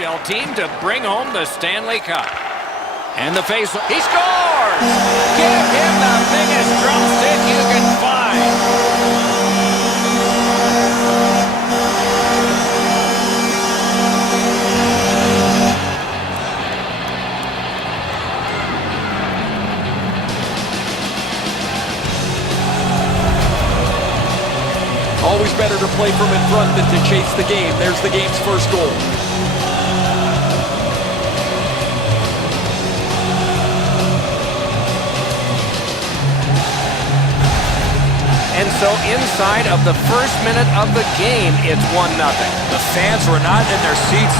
NHL team to bring home the Stanley Cup. And the face, he scores! Give him the biggest drumstick you can find. Always better to play from in front than to chase the game. There's the game's first goal. And so inside of the first minute of the game, it's 1-0. The fans were not in their seats.